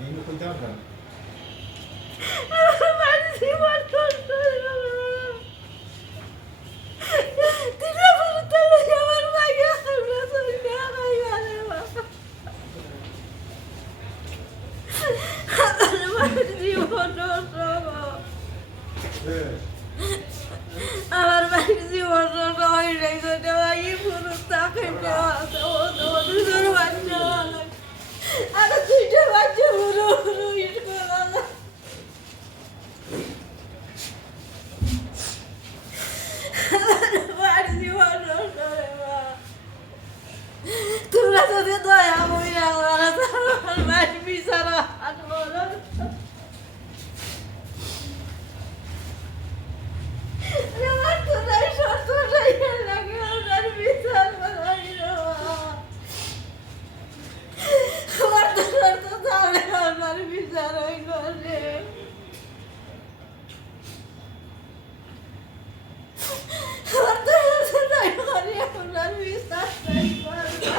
Ainda foi tardando. Mas se matou আমার বাড়ির জীবন রয়ে নাই তো ভাই পুরো তাকে দেওয়া আমার বাড়ি বিচারা আনব না আমার তো নাই সত্য নাই লাগে আমার বিচার বাড়াই রে মা আমার তো সত্য তাহলে আমার বিচার হয়ে গেলে আমার তো সত্য নাই করে আমার বিচার নাই পারবা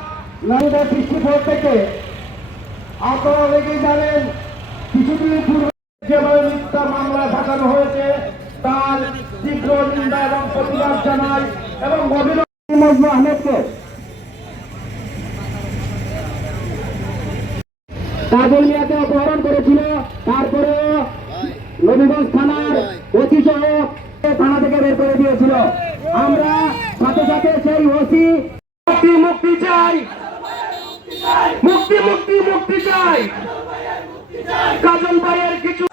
লাগুদা দৃষ্টিপথ থেকে আপনারা অনেকেই জানেন, কিছুদিন পূর্বে যেভাবে মিথ্যা মামলা ঢাকানো হয়েছে, তার তীব্র নিন্দা এবং প্রতিবাদ জানাই এবং মজনু আহমেদকে। কাজল মিয়াকে অপহরণ করেছিল তারপরে নবীগঞ্জ থানার ওসি সহ থানা থেকে বের করে দিয়েছিল। আমরা সাথে সাথে সেই ওসি মুক্তি চাই। মুক্তি মুক্তি মুক্তি চাই। কাজল ভাইয়ের কিছু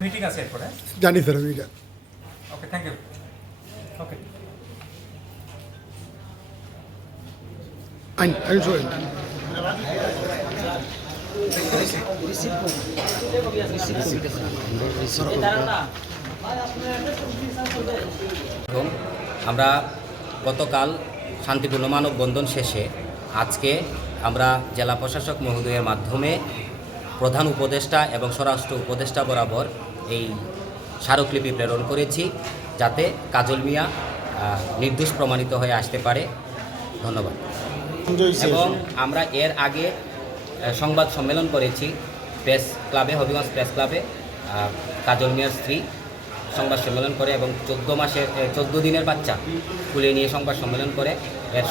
মিটিং আছে এরপরে? জানি sir okay thank you okay আইন আইন আমরা গতকাল শান্তিপূর্ণ মানববন্ধন শেষে আজকে আমরা জেলা প্রশাসক মহোদয়ের মাধ্যমে প্রধান উপদেষ্টা এবং স্বরাষ্ট্র উপদেষ্টা বরাবর এই স্মারকলিপি প্রেরণ করেছি যাতে কাজল মিয়া নির্দোষ প্রমাণিত হয়ে আসতে পারে। ধন্যবাদ। এবং আমরা এর আগে সংবাদ সম্মেলন করেছি প্রেস ক্লাবে হবিগঞ্জ প্রেস ক্লাবে। কাজল মিয়ার স্ত্রী সংবাদ সম্মেলন করে এবং চোদ্দ মাসের চোদ্দ দিনের বাচ্চা কুলে নিয়ে সংবাদ সম্মেলন করে। এর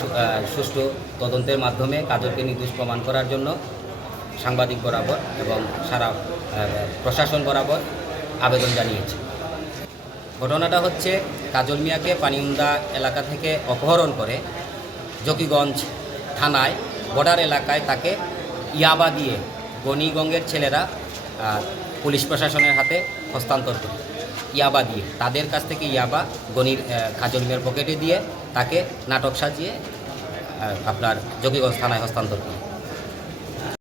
সুষ্ঠু তদন্তের মাধ্যমে কাজলকে নির্দোষ প্রমাণ করার জন্য সাংবাদিক বরাবর এবং সারা প্রশাসন বরাবর আবেদন জানিয়েছে। ঘটনাটা হচ্ছে কাজল মিয়াকে পানিউন্দা এলাকা থেকে অপহরণ করে জকিগঞ্জ থানায় বর্ডার এলাকায় তাকে ইয়াবা দিয়ে গণিগঙ্গের ছেলেরা পুলিশ প্রশাসনের হাতে হস্তান্তর করে। ইয়াবা দিয়ে, তাদের কাছ থেকে ইয়াবা গণির কাজল মিয়ার পকেটে দিয়ে তাকে নাটক সাজিয়ে আপনার জকিগঞ্জ থানায় হস্তান্তর করে।